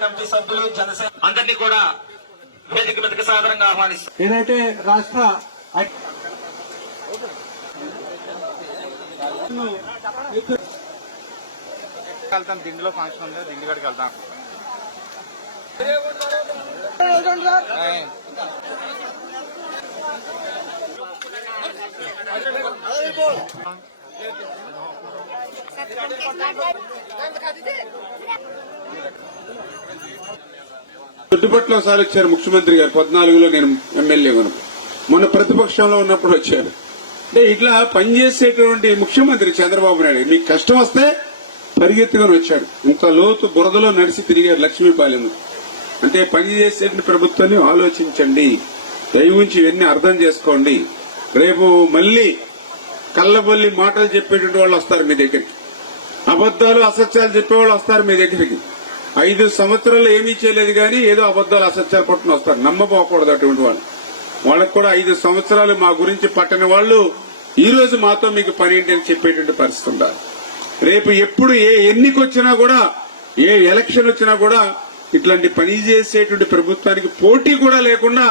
Committee సభ్యులు జనసేన అందరినీ కూడా వేదిక మీదకి సాధారణంగా ఆహ్వానిస్తారు. ఏదైతే రాష్ట్ర వెళ్తాం, దిండిలో ఫంక్షన్ ఉంది, దిండి కాడికి వెళ్తాం. చుట్టుపట్ల ఒకసారి వచ్చారు ముఖ్యమంత్రి గారు 14లో నేను ఎమ్మెల్యే మొన్న ప్రతిపక్షంలో ఉన్నప్పుడు వచ్చారు. అంటే ఇట్లా పనిచేసేటువంటి ముఖ్యమంత్రి చంద్రబాబు నాయుడు మీకు కష్టం వస్తే పరిగెత్తుకొని వచ్చాడు. ఇంత లోతు బురదలో నడిచి తిరిగారు లక్ష్మీపాలెం. అంటే పనిచేసేటువంటి ప్రభుత్వాన్ని ఆలోచించండి, దయవుంచి ఇవన్నీ అర్థం చేసుకోండి. రేపు మళ్లీ కళ్ళబొల్లి మాటలు చెప్పేటువంటి వాళ్ళు వస్తారు మీ దగ్గరికి, అబద్దాలు అసత్యాలు చెప్పేవాళ్ళు వస్తారు మీ దగ్గరికి. 5 సంవత్సరాలు ఏమీ చేయలేదు కానీ ఏదో అబద్దాలు అసత్యాలు పట్టుకుని వస్తారు. నమ్మపోకూడదు అటువంటి వాళ్ళు. వాళ్ళకు కూడా 5 సంవత్సరాలు మా గురించి పట్టని వాళ్ళు ఈ రోజు మాతో మీకు పని ఏంటి అని చెప్పేటువంటి పరిస్థితి ఉండాలి. రేపు ఎప్పుడు ఏ ఎన్నిక వచ్చినా కూడా, ఏ ఎలక్షన్ వచ్చినా కూడా ఇట్లాంటి పని చేసేటువంటి ప్రభుత్వానికి పోటీ కూడా లేకుండా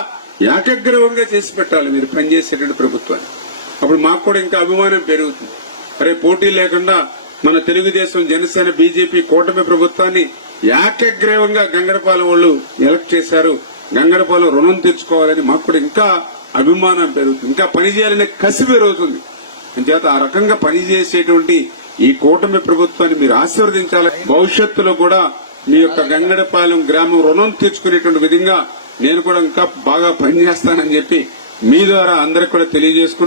ఏకగ్రీవంగా చేసి పెట్టాలి మీరు పనిచేసేటువంటి ప్రభుత్వాన్ని. అప్పుడు మాకు కూడా ఇంకా అభిమానం పెరుగుతుంది. అరే పోటీ లేకుండా మన తెలుగుదేశం, జనసేన, బీజేపీ కూటమి ప్రభుత్వాన్ని ఏకగ్రీవంగా గంగరపాలెం వాళ్ళు ఎలక్ట్ చేశారు, గంగరపాలెం రుణం తెచ్చుకోవాలని మాకు కూడా ఇంకా అభిమానం పెరుగుతుంది, ఇంకా పనిచేయాలనే కసి పెరుగుతుంది. అంచేత ఆ రకంగా పనిచేసేటువంటి ఈ కూటమి ప్రభుత్వాన్ని మీరు ఆశీర్వదించాలి. భవిష్యత్తులో కూడా మీ యొక్క గంగరపాలెం గ్రామం రుణం తీర్చుకునేటువంటి విధంగా నేను కూడా ఇంకా బాగా పనిచేస్తానని చెప్పి మీ ద్వారా అందరికి కూడా తెలియజేసుకుంటూ